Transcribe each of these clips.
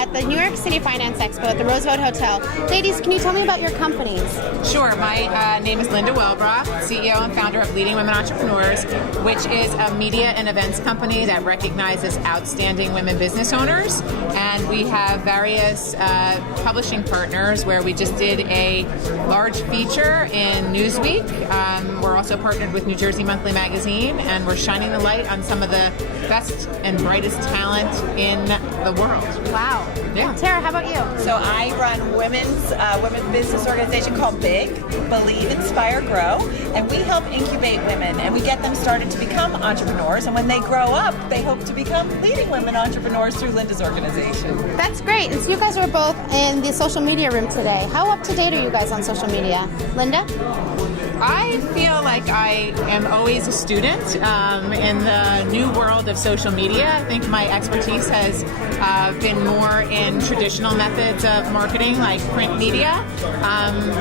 At the New York City Finance Expo at the Roosevelt Hotel. Ladies, can you tell me about your companies? Sure. My name is Wellbrock, CEO and founder of Leading Women Entrepreneurs, which is a media and events company that recognizes outstanding women business owners. And we have various publishing partners where we just did a large feature in Newsweek. We're also partnered with New Jersey Monthly Magazine, and we're shining the light on some of the best and brightest talent in the world. Wow. Yeah. Tara, how about you? So I run women's business organization called BIG, Believe, Inspire, Grow, and we help incubate women, and we get them started to become entrepreneurs, and when they grow up, they hope to become leading women entrepreneurs through Linda's organization. That's great. And so you guys are both in the social media room today. How up to date are you guys on social media? Linda? I feel like I am always a student in the new world of social media. I think my expertise has been more in traditional methods of marketing, like print media.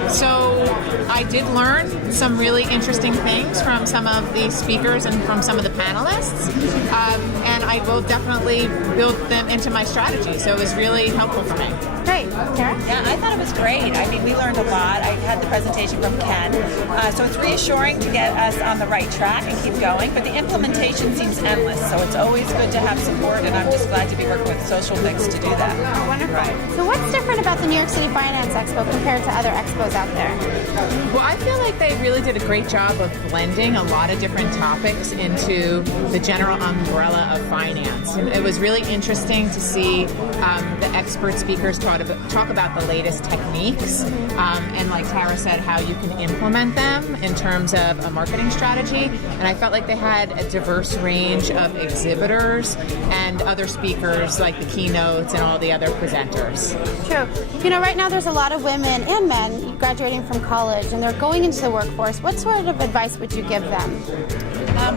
So I did learn some really interesting things from some of the speakers and from some of the panelists, and I will definitely build them into my strategy. So it was really helpful for me. Great. Tara? Yeah, I thought it was great. I mean, we learned a lot. I had the presentation from Ken. So it's reassuring to get us on the right track and keep going, but the implementation seems endless, so it's always good to have support, and I'm just glad to be working with Socialfix to do that. Oh, wonderful. Right. So what's different about the New York City Finance Expo compared to other expos out there? Well, I feel like they really did a great job of blending a lot of different topics into the general umbrella of finance. And it was really interesting to see the expert speakers talk about the latest techniques, and like Tara said, how you can implement them in terms of a marketing strategy. And I felt like they had a diverse range of exhibitors and other speakers, like the keynotes and all the other presenters. True. You know, right now there's a lot of women and men graduating from college, and they're going into the workforce. What sort of advice would you give them?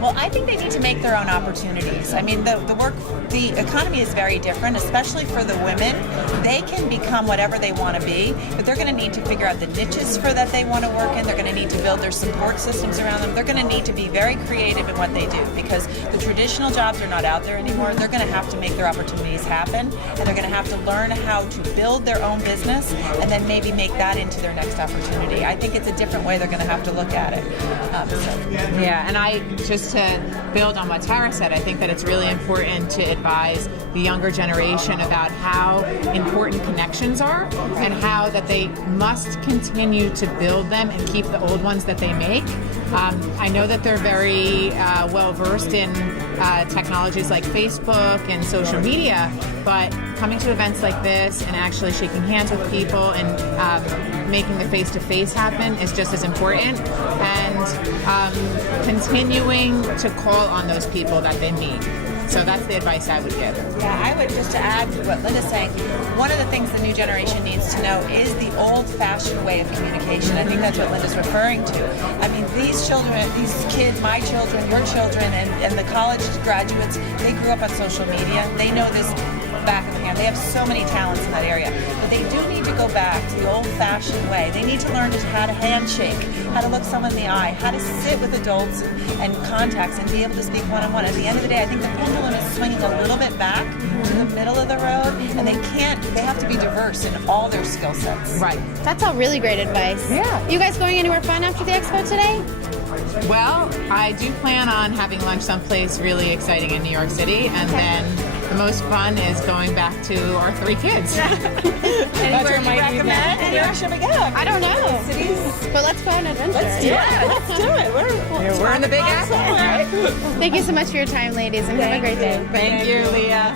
Well, I think they need to make their own opportunities. I mean, the economy is very different, especially for the women. They can become whatever they want to be, but they're going to need to figure out the niches for that they want to work in. They're going to need to build their support systems around them. They're going to need to be very creative in what they do, because the traditional jobs are not out there anymore. They're going to have to make their opportunities happen, and they're going to have to learn how to build their own business and then maybe make that into their next opportunity. I think it's a different way they're going to have to look at it. Yeah, and just to build on what Tara said, I think that it's really important to advise the younger generation about how important connections are and how that they must continue to build them and keep the old ones that they make. I know that they're very well versed in technologies like Facebook and social media, but coming to events like this and actually shaking hands with people and making the face-to-face happen is just as important, and continuing to call on those people that they meet. So that's the advice I would give. Yeah, I would, just to add to what Linda's saying, one of the things the new generation needs to know is the old-fashioned way of communication. I think that's what Linda's referring to. I mean, these children, these kids, my children, your children, and the college graduates, they grew up on social media. They know this back of the hand. They have so many talents in that area. But they do need to go back to the old-fashioned way. They need to learn just how to handshake, how to look someone in the eye, how to sit with adults and contacts and be able to speak one-on-one. At the end of the day, I think the pendulum is swinging a little bit back to the middle of the road, and they have to be diverse in all their skill sets. Right. That's all really great advice. Yeah. You guys going anywhere fun after the expo today? Well, I do plan on having lunch someplace really exciting in New York City, and then the most fun is going back to our 3 kids. Anywhere you recommend? Where should we go? I don't know. Cities? But let's go on an adventure. Let's do it. We're in the Big Apple, right? Thank you so much for your time, ladies, and have a great day. Thank you, Leah.